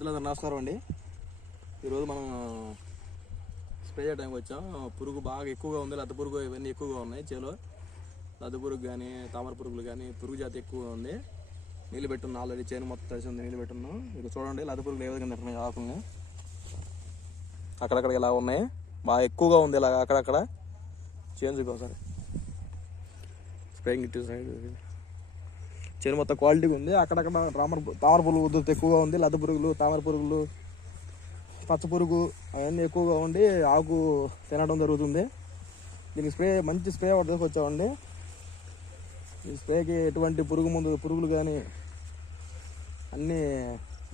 రైతులందరూ నమస్కారం అండి. ఈరోజు మనం స్ప్రే చేయడానికి వచ్చాం. పురుగు బాగా ఎక్కువగా ఉంది. లద్ద పురుగు ఇవన్నీ ఎక్కువగా ఉన్నాయి చేలో. లద్ద పురుగు కానీ తామర పురుగులు కానీ పురుగు జాతి ఎక్కువగా ఉంది. నీళ్ళు పెట్టున్నాం. ఆల్రెడీ చేను మొత్తం తెలిసి ఉంది. నీళ్ళు పెట్టున్నాం. ఇక చూడండి లత పురుగులు ఏ విధంగా ఉన్నాయి ఆకుల్ని. అక్కడక్కడ ఇలా ఉన్నాయి? బాగా ఎక్కువగా ఉంది ఇలా అక్కడక్కడ. చేను చూపి ఒకసారి. స్ప్రేయింగ్ ఇటు సైడ్. చేను మొత్తం క్వాలిటీగా ఉంది. అక్కడక్కడ తామర తామర పురుగు ఉధృతి ఎక్కువగా ఉంది. లద్ద పురుగులు తామర పురుగులు పచ్చ పురుగు అవన్నీ ఎక్కువగా ఉండి ఆకు తినడం జరుగుతుంది. దీనికి స్ప్రే మంచి స్ప్రే ఒకటి వచ్చామండి ఈ స్ప్రేకి ఎటువంటి పురుగు ముందు పురుగులు కానీ అన్నీ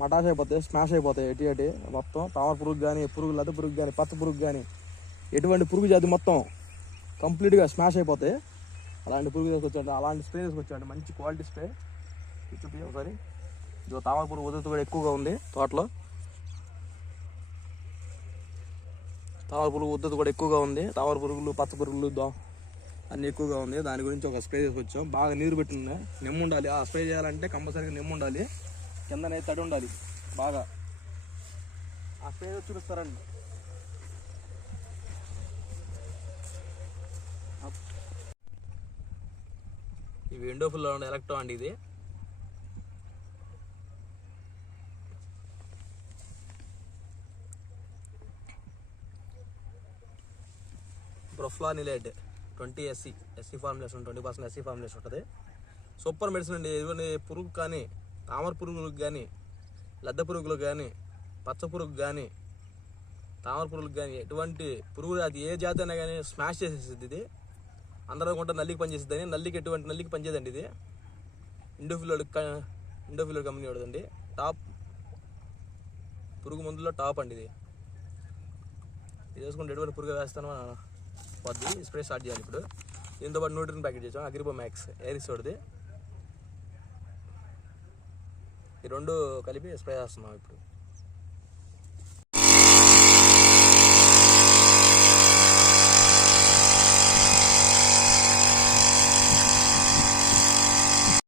మటాష్ అయిపోతాయి స్మాష్ అయిపోతాయి ఎటు ఎటు మొత్తం. తామర పురుగు కానీ పురుగు లద్ద పురుగు కానీ పచ్చ పురుగు కానీ ఎటువంటి పురుగు జాతి మొత్తం కంప్లీట్గా స్మాష్ అయిపోతాయి. అలాంటి పురుగు తీసుకొచ్చాడు అలాంటి స్ప్రే తీసుకొచ్చాడు మంచి క్వాలిటీ స్ప్రే చూపి ఒకసారి. ఇదో తామర పురుగు ఉధృతి కూడా ఎక్కువగా ఉంది తోటలో. తామర పురుగు ఉద్ధతి కూడా ఎక్కువగా ఉంది. తామర పురుగులు పచ్చ పురుగులు దో అన్నీ ఎక్కువగా ఉంది. దాని గురించి ఒక స్ప్రే చేసుకొచ్చాం బాగా నీరు పెట్టింది. నిమ్మ ఉండాలి. ఆ స్ప్రే చేయాలంటే కంపల్సరీగా నిమ్మ ఉండాలి. కిందనే తడి ఉండాలి. బాగా. ఆ స్ప్రే చూపిస్తారండి. ఈ విండో ఫుల్ ఉండే ఎలక్ట్రో అండి ఇది. బ్రొఫ్లా నిలేట్ twenty SC SC formulation twenty percent SC formulation ఉంటుంది. సూపర్ మెడిసిన్ అండి ఇవన్నీ పురుగు కానీ తామర పురుగులకు కానీ లద్ద పురుగులకు కానీ పచ్చ పురుగు కానీ తామర పురుగులకు కానీ ఎటువంటి పురుగు అది ఏ జాతి అయినా కానీ స్మాష్ చేసేస్తుంది ఇది. అందరూ కొంటే నల్లికి పనిచేస్తుంది నల్లికి ఎటువంటి నల్లికి పనిచేదండి ఇది. ఇండోఫిలోడ్ ఇండోఫిలోడ్ కంపెనీ వాడదండి. టాప్ పురుగు మందులో టాప్ అండి ఇది. ఇది వేసుకుంటే ఎటువంటి పురుగు వేస్తాను పద్ది స్ప్రే స్టార్ట్ చేయాలి ఇప్పుడు. దీంతో పాటు న్యూట్రిన్ ప్యాకెట్ చేసాం. అగ్రిబో మ్యాక్స్ ఏరిస్ ఈ రెండు కలిపి స్ప్రే చేస్తున్నాం ఇప్పుడు.